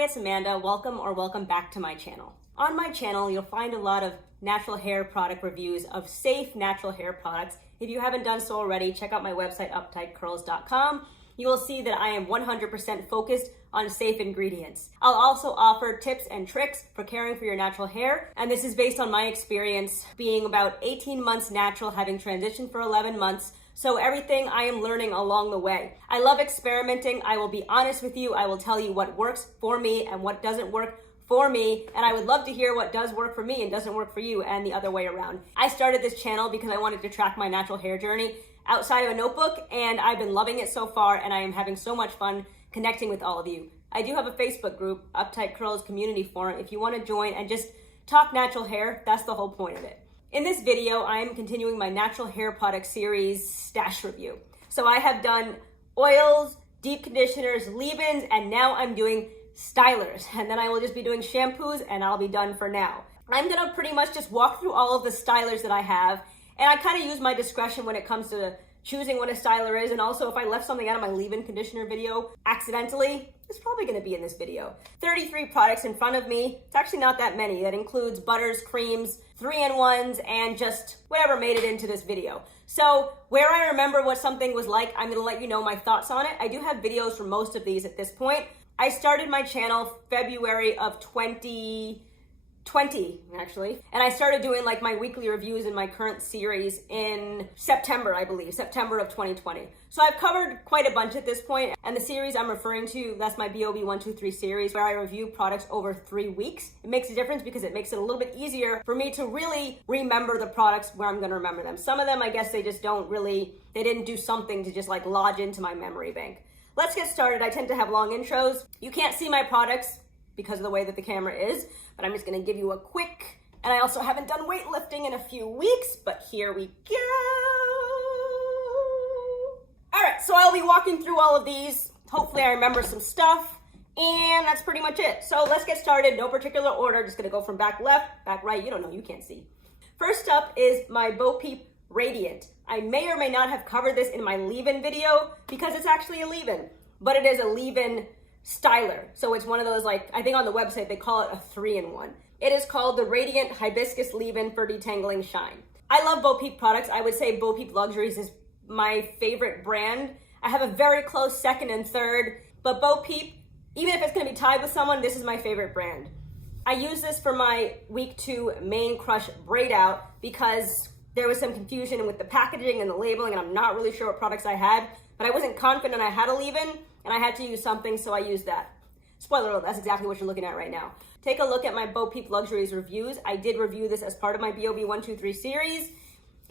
Hi, it's Amanda. Welcome back to my channel. On my channel, you'll find a lot of natural hair product reviews of safe natural hair products. If you haven't done so already, check out my website, uptightkurls.com. You will see that I am 100% focused on safe ingredients. I'll also offer tips and tricks for caring for your natural hair, and this is based on my experience being about 18 months natural, having transitioned for 11 months. So everything I am learning along the way. I love experimenting. I will be honest with you. I will tell you what works for me and what doesn't work for me. And I would love to hear what does work for me and doesn't work for you, and the other way around. I started this channel because I wanted to track my natural hair journey outside of a notebook, and I've been loving it so far, and I am having so much fun connecting with all of you. I do have a Facebook group, Uptight Kurls Community Forum. If you want to join and just talk natural hair, that's the whole point of it. In this video, I am continuing my natural hair product series stash review. So I have done oils, deep conditioners, leave-ins, and now I'm doing stylers. And then I will just be doing shampoos, and I'll be done for now. I'm gonna pretty much just walk through all of the stylers that I have, and I kind of use my discretion when it comes to choosing what a styler is, and also if I left something out of my leave-in conditioner video accidentally, it's probably gonna be in this video. 33 products in front of me. It's actually not that many. That includes butters, creams, 3-in-1s, and just whatever made it into this video. So where I remember what something was like, I'm gonna let you know my thoughts on it. I do have videos for most of these at this point. I started my channel February of 2020, actually. And I started doing like my weekly reviews in my current series in September, I believe, September of 2020. So I've covered quite a bunch at this point, and the series I'm referring to, that's my BOB 123 series, where I review products over 3 weeks. It makes a difference because it makes it a little bit easier for me to really remember the products where I'm gonna remember them. Some of them, I guess they just they didn't do something to just like lodge into my memory bank. Let's get started. I tend to have long intros. You can't see my products because of the way that the camera is, but I'm just gonna give you a quick, and I also haven't done weightlifting in a few weeks, but here we go. All right, so I'll be walking through all of these. Hopefully I remember some stuff, and that's pretty much it. So let's get started, no particular order, just gonna go from back left, back right, you don't know, you can't see. First up is my Peep Radiant. I may or may not have covered this in my leave-in video because it's actually a leave-in, but it is a leave-in styler. So it's one of those, like, I think on the website they call it a 3-in-1. It is called the Radiant Hibiscus Leave-In for Detangling Shine. I love Peep products. I would say Peep Luxuries is my favorite brand. I have a very close second and third, but Peep, even if it's gonna be tied with someone, this is my favorite brand. I use this for my week 2 main Krush braid out because there was some confusion with the packaging and the labeling, and I'm not really sure what products I had, but I wasn't confident I had a leave-in, and I had to use something, so I used that. Spoiler alert, that's exactly what you're looking at right now. Take a look at my Peep Luxuries reviews. I did review this as part of my BOB 123 series.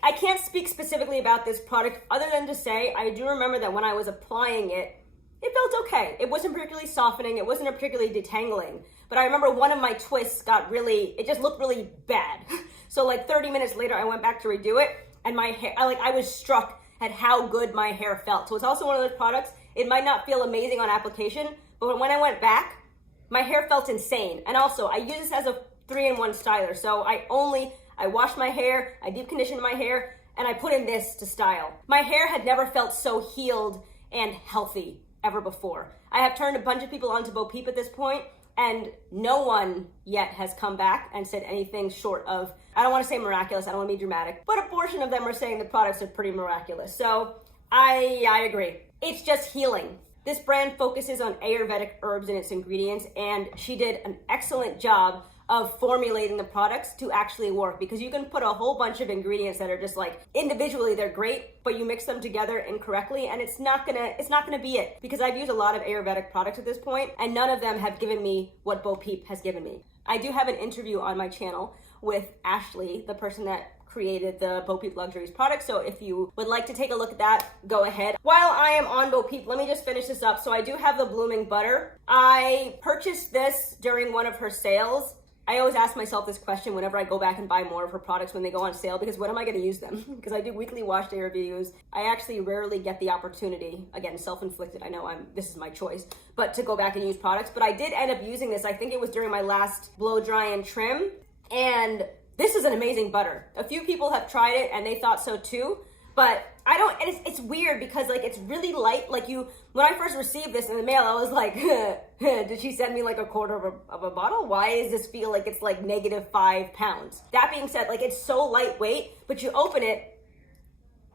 I can't speak specifically about this product other than to say I do remember that when I was applying it, it felt okay. It wasn't particularly softening, it wasn't particularly detangling, but I remember one of my twists it just looked really bad. So like 30 minutes later, I went back to redo it, and my hair, I was struck at how good my hair felt. So it's also one of those products, it might not feel amazing on application, but when I went back, my hair felt insane. And also, I use this as a 3-in-1 styler. So I wash my hair, I deep condition my hair, and I put in this to style. My hair had never felt so healed and healthy ever before. I have turned a bunch of people onto Peep at this point, and no one yet has come back and said anything short of, I don't want to say miraculous, I don't want to be dramatic, but a portion of them are saying the products are pretty miraculous. So I agree. It's just healing. This brand focuses on Ayurvedic herbs in its ingredients, and she did an excellent job of formulating the products to actually work, because you can put a whole bunch of ingredients that are just like individually they're great, but you mix them together incorrectly and it's not gonna be it. Because I've used a lot of Ayurvedic products at this point, and none of them have given me what Peep has given me. I do have an interview on my channel with Ashley, the person that created the Peep Luxuries product. So if you would like to take a look at that, go ahead. While I am on Peep, let me just finish this up. So I do have the blooming butter. I purchased this during one of her sales. I always ask myself this question whenever I go back and buy more of her products when they go on sale, because when am I going to use them? Because I do weekly wash day reviews. I actually rarely get the opportunity, again, self-inflicted, I know this is my choice, but to go back and use products. But I did end up using this, I think it was during my last blow dry and trim, and this is an amazing butter. A few people have tried it and they thought so too, But I don't, and it's weird because like it's really light. Like when I first received this in the mail, I was like, did she send me like a quarter of a bottle? Why does this feel like it's like -5 pounds? That being said, like it's so lightweight, but you open it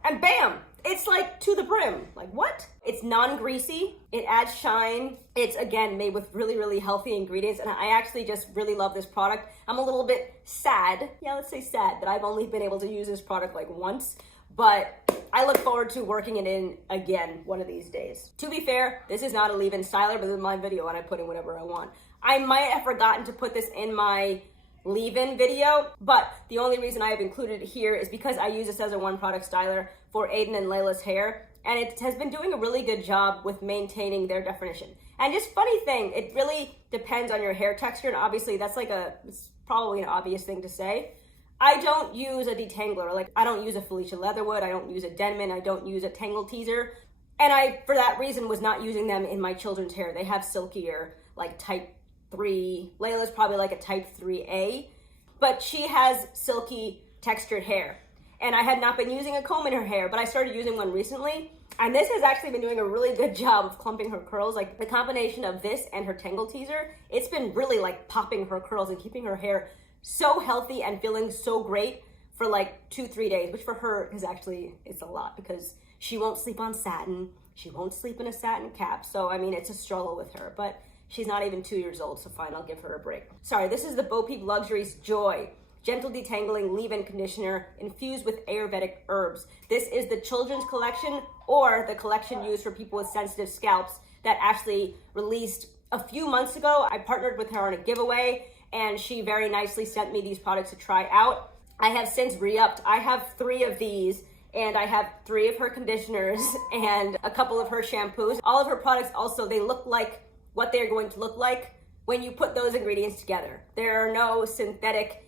and bam, it's like to the brim. Like what? It's non-greasy, it adds shine. It's again made with really, really healthy ingredients. And I actually just really love this product. I'm a little bit sad, yeah, let's say sad, that I've only been able to use this product like once. But I look forward to working it in again one of these days. To be fair, this is not a leave-in styler, but this is my video and I put in whatever I want. I might have forgotten to put this in my leave-in video, but the only reason I have included it here is because I use this as a one-product styler for Aiden and Layla's hair, and it has been doing a really good job with maintaining their definition. And just funny thing, it really depends on your hair texture, and obviously that's like it's probably an obvious thing to say. I don't use a detangler. Like I don't use a Felicia Leatherwood, I don't use a Denman, I don't use a Tangle Teaser. And I, for that reason, was not using them in my children's hair. They have silkier, like type 3. Layla's probably like a type 3A, but she has silky textured hair. And I had not been using a comb in her hair, but I started using one recently. And this has actually been doing a really good job of clumping her curls. Like the combination of this and her Tangle Teaser, it's been really like popping her curls and keeping her hair so healthy and feeling so great for like 2-3 days, which for her is actually, it's a lot because she won't sleep on satin. She won't sleep in a satin cap. So, I mean, it's a struggle with her, but she's not even 2 years old. So fine, I'll give her a break. Sorry, this is the Beau Peep Luxuries Joy Gentle Detangling Leave-In Conditioner infused with Ayurvedic herbs. This is the children's collection or the collection used for people with sensitive scalps that Ashley released a few months ago. I partnered with her on a giveaway and she very nicely sent me these products to try out. I have since re-upped. I have 3 of these and I have 3 of her conditioners and a couple of her shampoos. All of her products also, they look like what they're going to look like when you put those ingredients together. There are no synthetic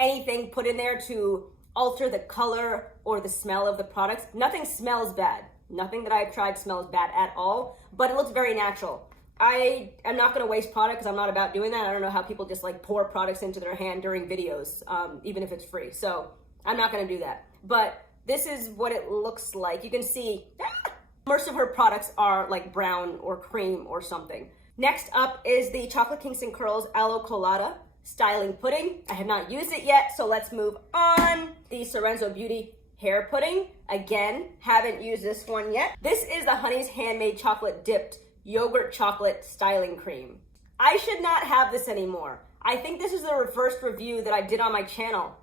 anything put in there to alter the color or the smell of the products. Nothing smells bad. Nothing that I've tried smells bad at all, but it looks very natural. I am not gonna waste product because I'm not about doing that. I don't know how people just like pour products into their hand during videos, even if it's free. So I'm not gonna do that. But this is what it looks like. You can see most of her products are like brown or cream or something. Next up is the Chocolate Kinks and Kurls Aloe Colada Styling Pudding. I have not used it yet, so let's move on. The Sarenzo Beauty Hair Pudding. Again, haven't used this one yet. This is the Honey's Handmade Chocolate Dipped Yogurt Chocolate Styling Cream. I should not have this anymore. I think this is the first review that I did on my channel.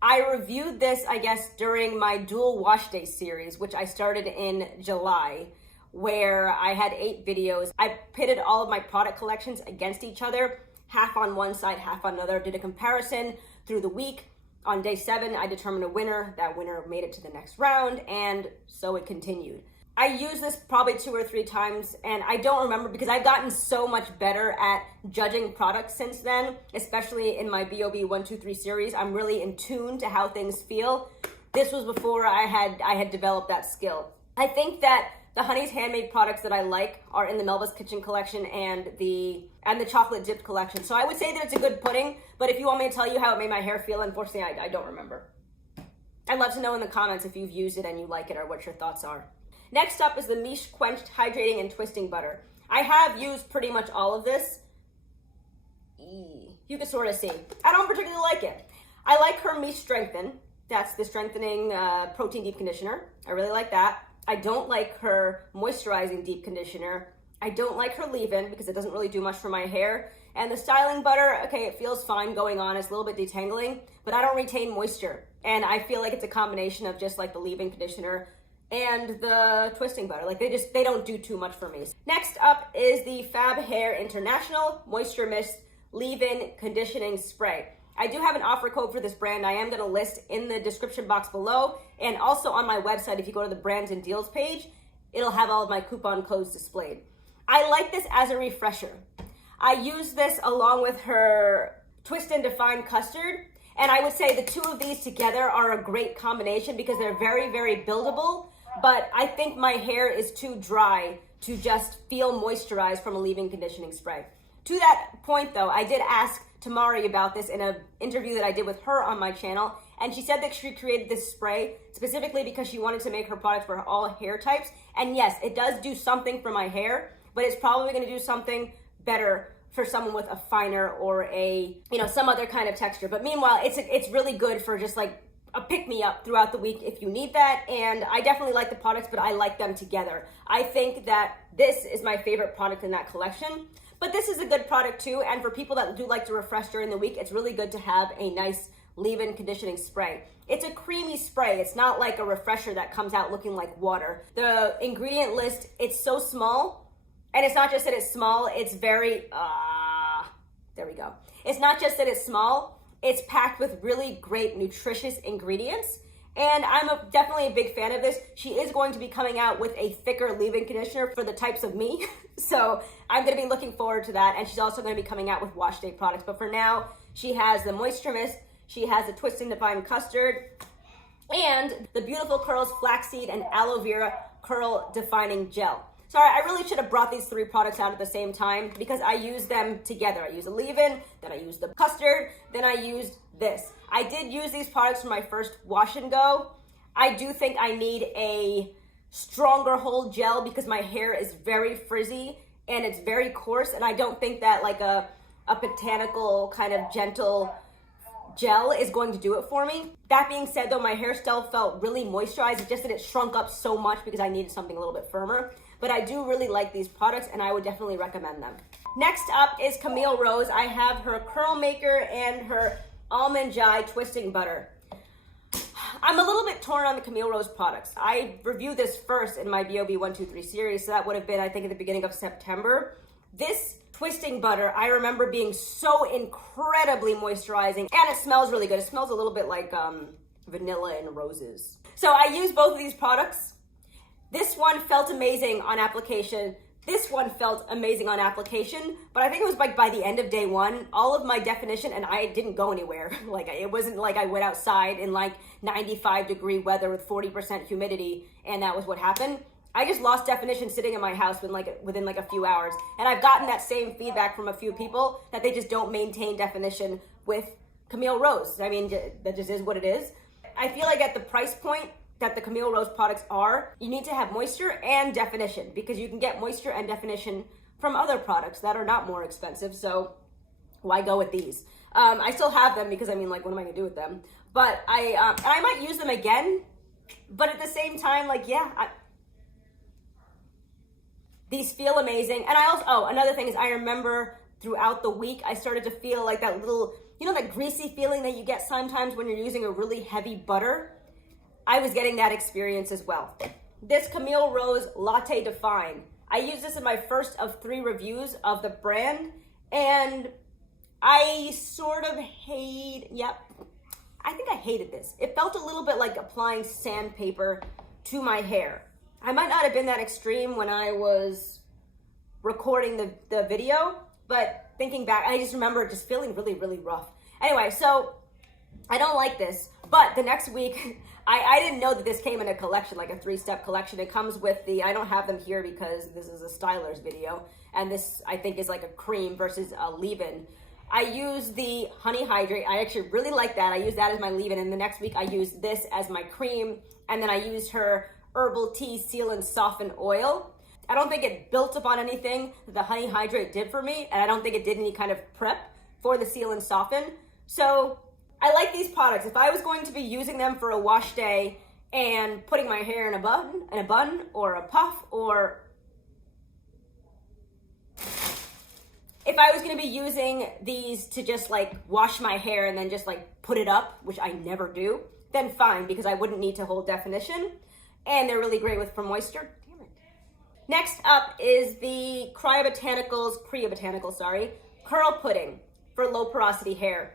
I reviewed this, I guess, during my dual wash day series, which I started in July, where I had 8 videos. I pitted all of my product collections against each other, half on one side, half on another, did a comparison through the week. On day 7, I determined a winner. That winner made it to the next round, and so it continued. I used this probably 2 or 3 times, and I don't remember because I've gotten so much better at judging products since then, especially in my BOB 123 series. I'm really in tune to how things feel. This was before I had developed that skill. I think that the Honey's Handmade products that I like are in the Melba's Kitchen collection and the chocolate dipped collection. So I would say that it's a good pudding, but if you want me to tell you how it made my hair feel, unfortunately, I don't remember. I'd love to know in the comments if you've used it and you like it or what your thoughts are. Next up is the Miche Quenched Hydrating and Twisting Butter. I have used pretty much all of this. You can sort of see. I don't particularly like it. I like her Miche Strengthen. That's the strengthening protein deep conditioner. I really like that. I don't like her moisturizing deep conditioner. I don't like her leave-in because it doesn't really do much for my hair. And the styling butter, okay, it feels fine going on. It's a little bit detangling, but I don't retain moisture. And I feel like it's a combination of just like the leave-in conditioner and the twisting butter. Like they don't do too much for me. Next up is the FAB Hair International Moisture Mist Leave-In Conditioning Spray. I do have an offer code for this brand. I am going to list in the description box below and also on my website. If you go to the brands and deals page, it'll have all of my coupon codes displayed. I like this as a refresher. I use this along with her Twist and Define Custard, and I would say the 2 of these together are a great combination because they're very, very buildable, but I think my hair is too dry to just feel moisturized from a leave-in conditioning spray. To that point though, I did ask Tamari about this in an interview that I did with her on my channel, and she said that she created this spray specifically because she wanted to make her products for all hair types. And yes, it does do something for my hair, but it's probably going to do something better for someone with a finer or a, you know, some other kind of texture. But meanwhile, it's really good for just like a pick-me-up throughout the week if you need that. And I definitely like the products, but I like them together. I think that this is my favorite product in that collection, but this is a good product too. And for people that do like to refresh during the week, it's really good to have a nice leave-in conditioning spray. It's a creamy spray. It's not like a refresher that comes out looking like water. The ingredient list, it's so small, and it's not just that it's small, it's very, there we go. It's not just that it's small, it's packed with really great nutritious ingredients, and I'm definitely a big fan of this. She is going to be coming out with a thicker leave-in conditioner for the types of me, so I'm gonna be looking forward to that, and she's also gonna be coming out with wash day products. But for now, she has the Moisture Mist, she has the Twist and Define Custard, and the beautiful Kurls Flaxseed and Aloe Vera Curl Defining Gel. Sorry, I really should have brought these three products out at the same time because I use them together. I use a leave-in, then I use the custard, then I used this. I did use these products for my first wash and go. I do think I need a stronger hold gel because my hair is very frizzy and it's very coarse, and I don't think that like a botanical kind of gentle gel is going to do it for me. That being said though, my hair still felt really moisturized. It's just that it shrunk up so much because I needed something a little bit firmer. But I do really like these products and I would definitely recommend them. Next up is Camille Rose. I have her Curl Maker and her Almond Jai Twisting Butter. I'm a little bit torn on the Camille Rose products. I reviewed this first in my BOB 123 series, so that would have been, I think, at the beginning of September. This twisting butter, I remember being so incredibly moisturizing, and it smells really good. It smells a little bit like vanilla and roses. So I used both of these products. This one felt amazing on application. This one felt amazing on application, but I think it was like by the end of day one, all of my definition, and I didn't go anywhere. Like it wasn't like I went outside in like 95-degree weather with 40% humidity, and that was what happened. I just lost definition sitting in my house within like a few hours. And I've gotten that same feedback from a few people that they just don't maintain definition with Camille Rose. I mean, that just is what it is. I feel like at the price point that the Camille Rose products are, you need to have moisture and definition because you can get moisture and definition from other products that are not more expensive. So why go with these? I still have them because I mean, like, what am I gonna do with them? But I might use them again, but at the same time, like, yeah, these feel amazing. And I also, another thing is I remember throughout the week, I started to feel like that little, you know, that greasy feeling that you get sometimes when you're using a really heavy butter. I was getting that experience as well. This Camille Rose Latte Define. I used this in my first of 3 reviews of the brand, and I sort of I think I hated this. It felt a little bit like applying sandpaper to my hair. I might not have been that extreme when I was recording the video, but thinking back, I just remember it just feeling really, really rough. Anyway, so I don't like this, but the next week, I didn't know that this came in a collection, like a 3-step collection. It comes with I don't have them here because this is a styler's video, and this I think is like a cream versus a leave-in. I use the Honey Hydrate. I actually really like that. I use that as my leave-in, and the next week I use this as my cream, and then I used her Herbal Tea Seal and Soften Oil. I don't think it built upon anything that the Honey Hydrate did for me, and I don't think it did any kind of prep for the Seal and Soften. So I like these products. If I was going to be using them for a wash day and putting my hair in a bun or a puff, or if I was going to be using these to just like wash my hair and then just like put it up, which I never do, then fine, because I wouldn't need to hold definition. And they're really great for moisture. Damn it. Next up is the Kriya Botanicals, Curl Pudding for low porosity hair.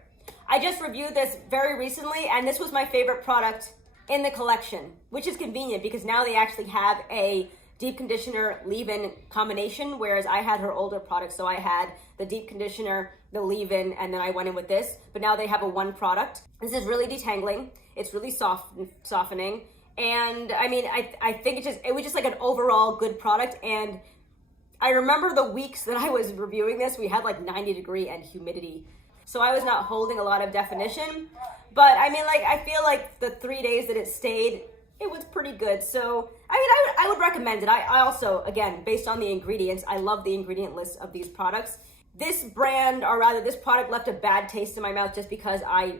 I just reviewed this very recently, and this was my favorite product in the collection, which is convenient because now they actually have a deep conditioner leave-in combination, whereas I had her older product, so I had the deep conditioner, the leave-in, and then I went in with this, but now they have a one product. This is really detangling. It's really softening. And I mean, I think it was just like an overall good product. And I remember the weeks that I was reviewing this, we had like 90-degree and humidity. so I was not holding a lot of definition. But I mean, like, I feel like the 3 days that it stayed, it was pretty good. So, I mean, I would recommend it. I also, again, based on the ingredients, I love the ingredient list of these products. This brand, or rather this product, left a bad taste in my mouth just because I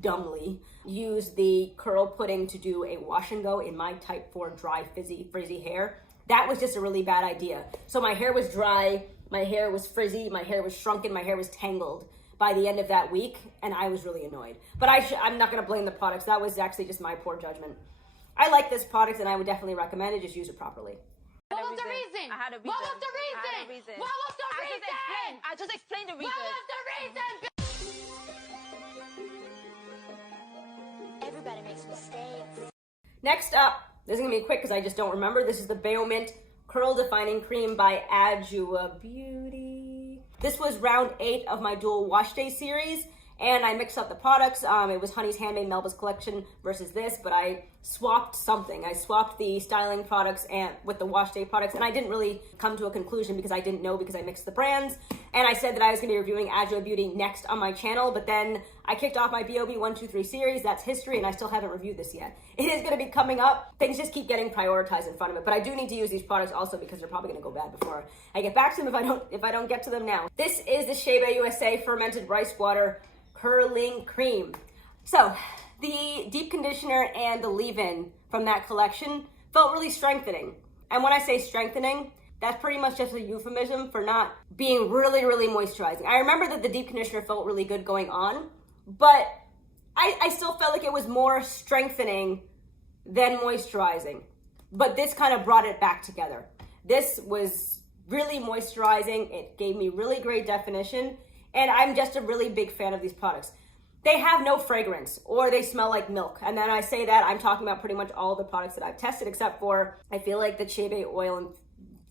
dumbly used the curl pudding to do a wash and go in my type 4 dry, frizzy hair. That was just a really bad idea. So my hair was dry, my hair was frizzy, my hair was shrunken, my hair was tangled by the end of that week, and I was really annoyed. But I'm not gonna blame the products. That was actually just my poor judgment. I like this product and I would definitely recommend it. Just use it properly. What was the reason? I had a reason. What was the reason? What was the reason? I just explained the reason. What was the reason? Everybody makes mistakes. Next up, this is gonna be quick because I just don't remember. This is the Baomint Curl Defining Cream by Adwoa Beauty. This was round 8 of my dual wash day series, and I mixed up the products. It was Honey's Handmade Melba's collection versus this, but I swapped something. I swapped the styling products and with the wash day products, and I didn't really come to a conclusion because I didn't know, because I mixed the brands. And I said that I was gonna be reviewing Adwoa Beauty next on my channel, but then I kicked off my BOB 123 series. That's history, and I still haven't reviewed this yet. It is gonna be coming up. Things just keep getting prioritized in front of it, but I do need to use these products also because they're probably gonna go bad before I get back to them if I don't get to them now. This is the Chebe USA Fermented Rice Water Curling Cream. So, the deep conditioner and the leave-in from that collection felt really strengthening. And when I say strengthening, that's pretty much just a euphemism for not being really, really moisturizing. I remember that the deep conditioner felt really good going on, but I still felt like it was more strengthening than moisturizing. But this kind of brought it back together. This was really moisturizing. It gave me really great definition. And I'm just a really big fan of these products. They have no fragrance, or they smell like milk. And then I say that, I'm talking about pretty much all the products that I've tested, except for, I feel like the Chebe oil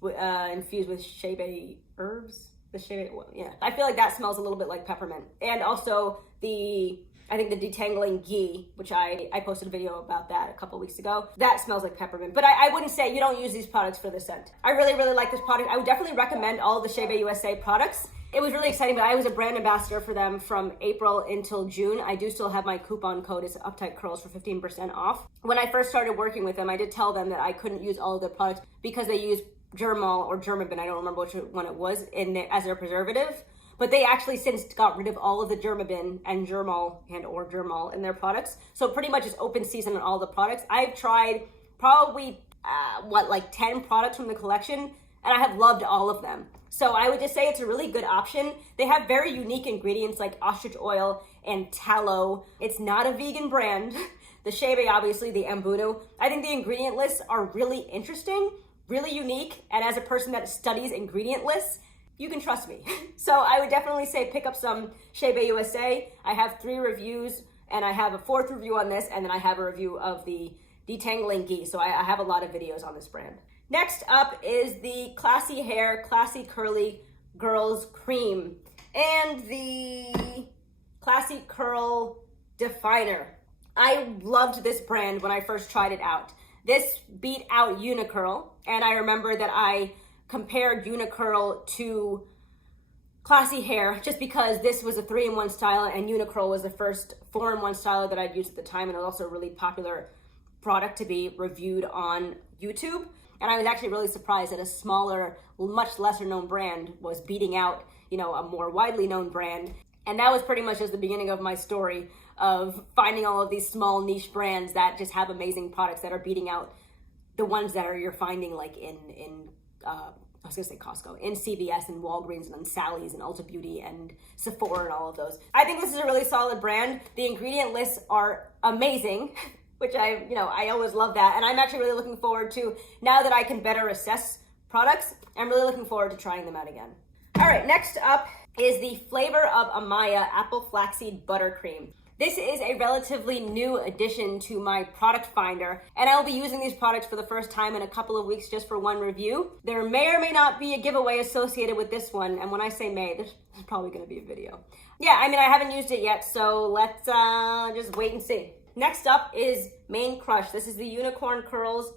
infused with Chebe herbs. The Chebe oil, yeah. I feel like that smells a little bit like peppermint. And also I think the detangling ghee, which I posted a video about that a couple weeks ago. That smells like peppermint. But I wouldn't say you don't use these products for the scent. I really, really like this product. I would definitely recommend all the Chebe USA products. It was really exciting, but I was a brand ambassador for them from April until June. I do still have my coupon code. It's Uptight Curls for 15% off. When I first started working with them, I did tell them that I couldn't use all of their products because they use Germol or Germabin, I don't remember which one it was, as their preservative. But they actually since got rid of all of the Germabin and Germol in their products. So pretty much it's open season on all the products. I've tried probably, 10 products from the collection, and I have loved all of them. So I would just say it's a really good option. They have very unique ingredients like ostrich oil and tallow. It's not a vegan brand. The Chebe, obviously, the Mbunu. I think the ingredient lists are really interesting, really unique, and as a person that studies ingredient lists, you can trust me. So I would definitely say pick up some Chebe USA. I have 3 reviews, and I have a 4th review on this, and then I have a review of the detangling ghee. So I have a lot of videos on this brand. Next up is the Classy Hair Classy Curly Girls Cream and the Classy Curl Definer. I loved this brand when I first tried it out. This beat out Unikorn, and I remember that I compared Unikorn to Classy Hair just because this was a 3-in-1 styler and Unikorn was the first 4-in-1 styler that I'd used at the time, and it was also a really popular product to be reviewed on YouTube. And I was actually really surprised that a smaller, much lesser known brand was beating out, a more widely known brand. And that was pretty much just the beginning of my story of finding all of these small niche brands that just have amazing products that are beating out the ones that you're finding like in Costco, in CVS and Walgreens and Sally's and Ulta Beauty and Sephora and all of those. I think this is a really solid brand. The ingredient lists are amazing, which I always love that. And I'm actually really looking forward to, now that I can better assess products, I'm really looking forward to trying them out again. All right, next up is the Flavor of Amya Apple Flaxseed Buttercream. This is a relatively new addition to my product finder, and I'll be using these products for the first time in a couple of weeks just for one review. There may or may not be a giveaway associated with this one, and when I say may, there's probably gonna be a video. Yeah, I haven't used it yet, so let's just wait and see. Next up is Main Krush. This is the Unikorn Kurls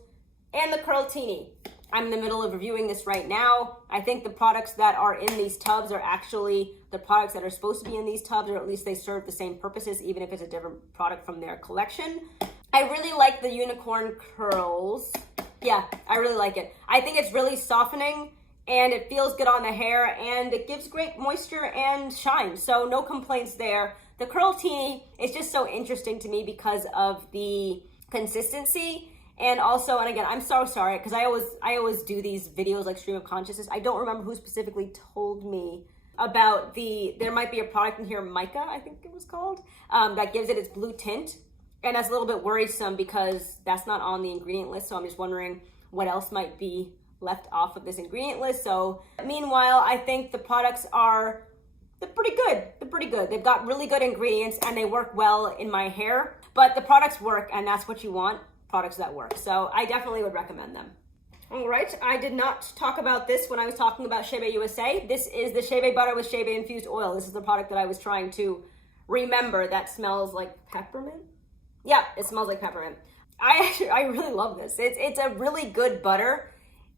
and the Kurltini. I'm in the middle of reviewing this right now. I think the products that are in these tubs are actually the products that are supposed to be in these tubs, or at least they serve the same purposes, even if it's a different product from their collection. I really like the Unikorn Kurls. Yeah, I really like it. I think it's really softening and it feels good on the hair and it gives great moisture and shine. So no complaints there. The Kurltini is just so interesting to me because of the consistency. And also, and again, I'm so sorry because I always do these videos like stream of consciousness. I don't remember who specifically told me about there might be a product in here, Miche, I think it was called, that gives it its blue tint. And that's a little bit worrisome because that's not on the ingredient list. So I'm just wondering what else might be left off of this ingredient list. So meanwhile, I think the products they're pretty good. They're pretty good. They've got really good ingredients and they work well in my hair, but the products work and that's what you want, products that work. So I definitely would recommend them. All right, I did not talk about this when I was talking about Chebe USA. This is the Chebe butter with Chebe infused oil. This is the product that I was trying to remember that smells like peppermint. Yeah, it smells like peppermint. I really love this. It's a really good butter.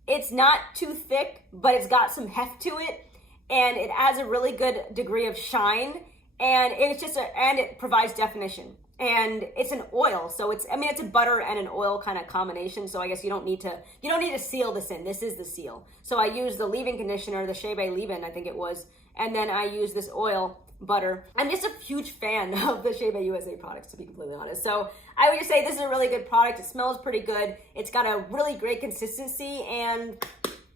It's not too thick, but it's got some heft to it, and it adds a really good degree of shine, and and it provides definition. And it's an oil, so it's a butter and an oil kind of combination. So I guess you don't need to seal this in. This is the seal. So I use the leave-in conditioner, the Chebe leave-in, I think it was, and then I use this oil butter. I'm just a huge fan of the Chebe USA products, to be completely honest. So I would just say this is a really good product. It smells pretty good. It's got a really great consistency and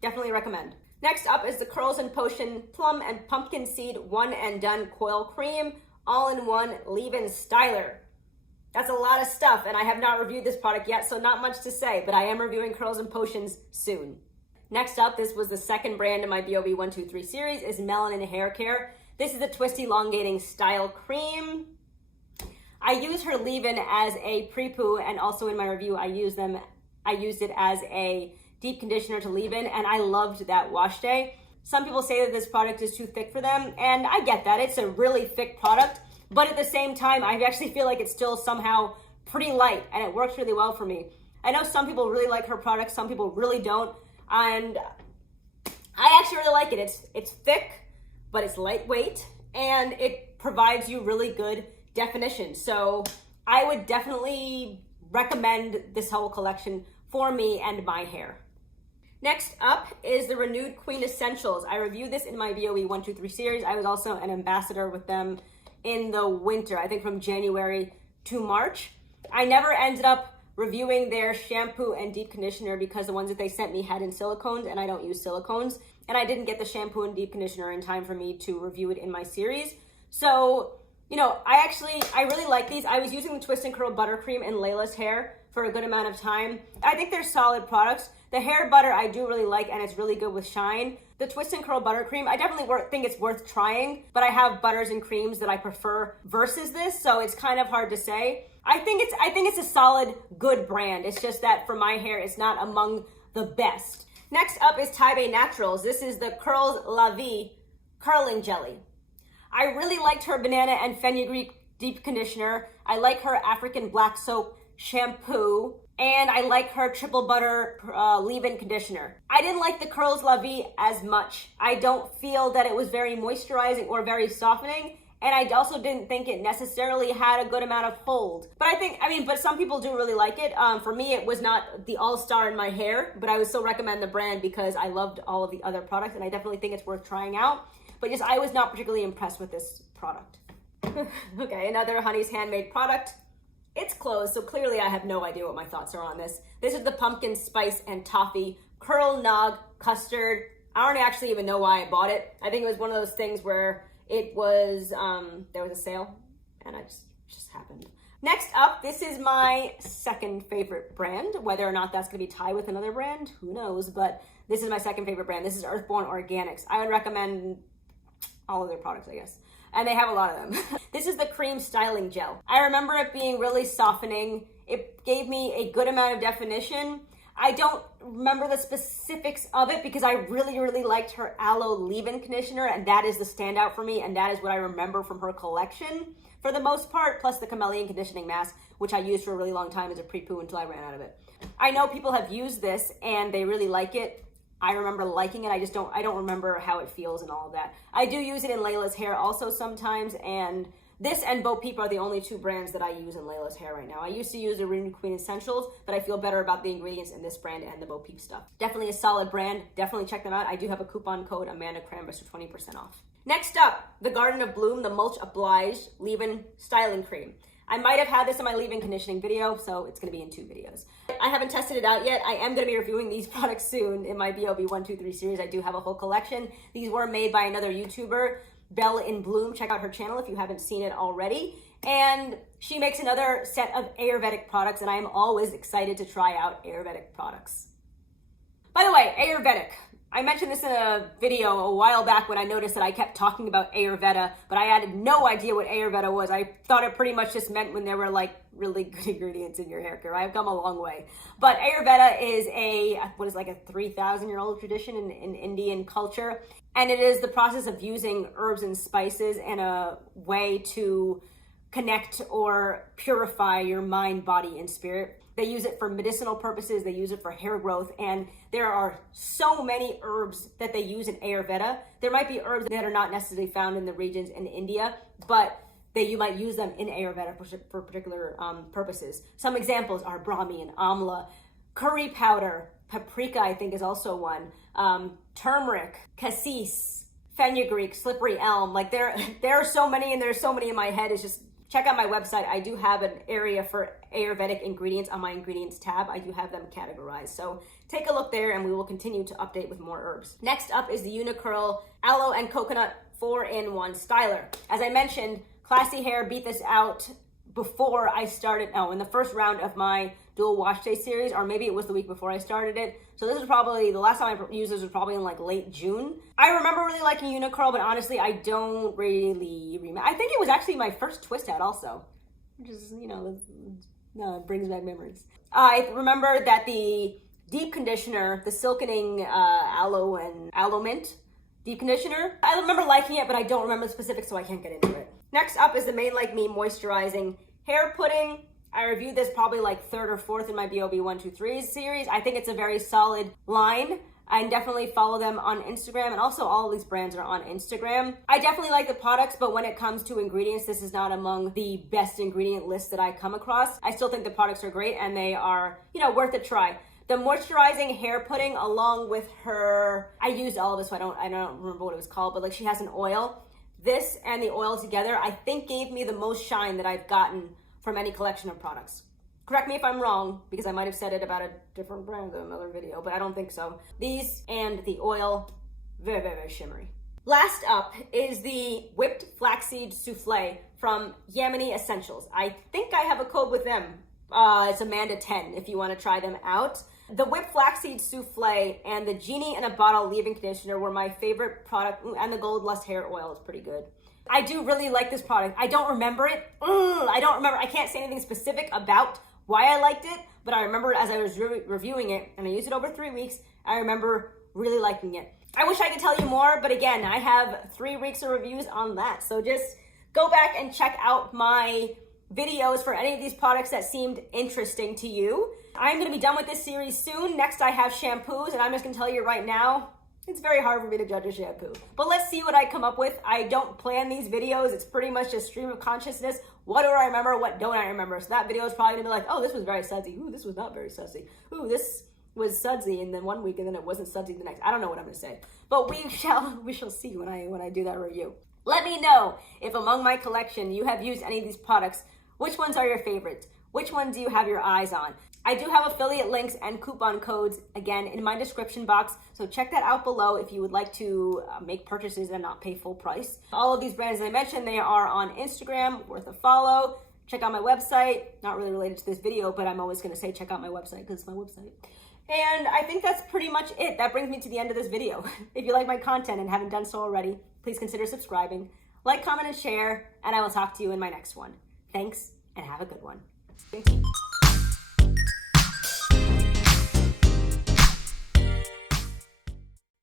definitely recommend. Next up is the Kurls and Potion Plum and Pumpkin Seed One and Done Coil Cream All-in-One Leave-In Styler. That's a lot of stuff, and I have not reviewed this product yet, so not much to say, but I am reviewing Kurls and Potions soon. Next up, this was the second brand in my BOB 123 series, is Melanin Hair Care. This is the Twist Elongating Style Cream. I use her leave-in as a pre-poo, and also in my review, I used it as a deep conditioner to leave in, and I loved that wash day. Some people say that this product is too thick for them, and I get that. It's a really thick product, but at the same time, I actually feel like it's still somehow pretty light, and it works really well for me. I know some people really like her products, some people really don't, and I actually really like it. It's thick, but it's lightweight, and it provides you really good definition. So I would definitely recommend this whole collection for me and my hair. Next up is the Renewed Queen Essentials. I reviewed this in my BOE 123 series. I was also an ambassador with them in the winter, I think from January to March. I never ended up reviewing their shampoo and deep conditioner because the ones that they sent me had in silicones, and I don't use silicones. And I didn't get the shampoo and deep conditioner in time for me to review it in my series. So, I really like these. I was using the Twist and Curl Buttercream in Layla's hair for a good amount of time. I think they're solid products. The hair butter I do really like, and it's really good with shine. The Twist and Curl Buttercream, I definitely think it's worth trying, but I have butters and creams that I prefer versus this, so it's kind of hard to say. I think it's a solid, good brand. It's just that for my hair, it's not among the best. Next up is Tiba Naturals. This is the Kurls La Vie Curling Jelly. I really liked her banana and fenugreek deep conditioner. I like her African black soap shampoo, and I like her triple butter leave-in conditioner. I didn't like the Kurls La Vie as much. I don't feel that it was very moisturizing or very softening, and I also didn't think it necessarily had a good amount of hold. But but some people do really like it. For me, it was not the all-star in my hair, but I would still recommend the brand because I loved all of the other products, and I definitely think it's worth trying out. But just, I was not particularly impressed with this product. Okay, another Honey's Handmade product. It's closed, so clearly I have no idea what my thoughts are on this. This is the Pumpkin Spice and Toffee Curl Nog Custard. I don't actually even know why I bought it. I think it was one of those things where it was, there was a sale, and it just happened. Next up, this is my second favorite brand. Whether or not that's gonna be tied with another brand, who knows, but this is my second favorite brand. This is Earthborn Organics. I would recommend all of their products, I guess. And they have a lot of them. This is the Cream Styling Gel. I remember it being really softening. It gave me a good amount of definition. I don't remember the specifics of it because I really, really liked her Aloe leave-in conditioner, and that is the standout for me, and that is what I remember from her collection for the most part, plus the Chameleon conditioning mask, which I used for a really long time as a pre-poo until I ran out of it. I know people have used this and they really like it. I remember liking it. I don't remember how it feels and all of that. I do use it in Layla's hair also sometimes, and this and Beau Peep are the only two brands that I use in Layla's hair right now. I used to use the Rune Queen Essentials, but I feel better about the ingredients in this brand and the Beau Peep stuff. Definitely a solid brand. Definitely check them out. I do have a coupon code, Amanda Crambus, for 20% off. Next up, the Garden of Bloom, the Mulch Oblige Leave-In Styling Cream. I might have had this in my leave-in conditioning video, so it's gonna be in 2 videos. I haven't tested it out yet. I am gonna be reviewing these products soon in my BOB 123 series. I do have a whole collection. These were made by another YouTuber, Belle in Bloom. Check out her channel if you haven't seen it already. And she makes another set of Ayurvedic products, and I am always excited to try out Ayurvedic products. By the way, Ayurvedic. I mentioned this in a video a while back when I noticed that I kept talking about Ayurveda, but I had no idea what Ayurveda was. I thought it pretty much just meant when there were like really good ingredients in your hair care. I've come a long way. But Ayurveda is like a 3,000-year-old tradition in Indian culture. And it is the process of using herbs and spices in a way to connect or purify your mind, body, and spirit. They use it for medicinal purposes. They use it for hair growth. And there are so many herbs that they use in Ayurveda. There might be herbs that are not necessarily found in the regions in India, but you might use them in Ayurveda for particular purposes. Some examples are Brahmi and Amla, curry powder, paprika I think is also one, turmeric, cassis, fenugreek, slippery elm. Like there are so many, and there's so many in my head. It's just check out my website. I do have an area for Ayurvedic ingredients on my ingredients tab. I do have them categorized. So take a look there, and we will continue to update with more herbs. Next up is the Unikorn Aloe and Coconut 4-in-1 Styler. As I mentioned, Classy Hair beat this out before I started, in the first round of my dual wash day series, or maybe it was the week before I started it. So this is probably, the last time I used this was probably in like late June. I remember really liking Unikorn, but honestly, I don't really remember. I think it was actually my first twist out also, which is, it brings back memories. I remember that the deep conditioner, the Silkening Aloe and Almond deep conditioner, I remember liking it, but I don't remember the specifics, so I can't get into it. Next up is the Made Like Me Moisturizing Hair Pudding. I reviewed this probably like 3rd or 4th in my BOB 123 series. I think it's a very solid line. I definitely follow them on Instagram, and also all of these brands are on Instagram. I definitely like the products, but when it comes to ingredients, this is not among the best ingredient lists that I come across. I still think the products are great, and they are, worth a try. The moisturizing hair pudding, along with her, I used all of this, so I don't remember what it was called, but like she has an oil. This and the oil together, I think gave me the most shine that I've gotten from any collection of products. Correct me if I'm wrong, because I might have said it about a different brand in another video, but I don't think so. These and the oil, very, very, very shimmery. Last up is the Whipped Flaxseed Souffle from Yemeni Essentials. I think I have a code with them. It's Amanda10 if you want to try them out. The Whipped Flaxseed Souffle and the Genie in a Bottle leave-in conditioner were my favorite product, and the Gold Lust hair oil is pretty good. I do really like this product. I don't remember it. I can't say anything specific about why I liked it, but I remember as I was reviewing it, and I used it over 3 weeks, I remember really liking it. I wish I could tell you more, but again, I have 3 weeks of reviews on that. So just go back and check out my videos for any of these products that seemed interesting to you. I'm going to be done with this series soon. Next, I have shampoos, and I'm just going to tell you right now, it's very hard for me to judge a shampoo. But let's see what I come up with. I don't plan these videos. It's pretty much just stream of consciousness. What do I remember? What don't I remember? So that video is probably going to be like, oh, this was very sudsy. Ooh, this was not very sudsy. Ooh, this was sudsy, and then one week, and then it wasn't sudsy the next. I don't know what I'm going to say. But we shall see when I do that review. Let me know if among my collection you have used any of these products. Which ones are your favorites? Which ones do you have your eyes on? I do have affiliate links and coupon codes, again, in my description box, so check that out below if you would like to make purchases and not pay full price. All of these brands I mentioned, they are on Instagram, worth a follow. Check out my website, not really related to this video, but I'm always going to say check out my website because it's my website. And I think that's pretty much it. That brings me to the end of this video. If you like my content and haven't done so already, please consider subscribing. Like, comment, and share, and I will talk to you in my next one. Thanks, and have a good one.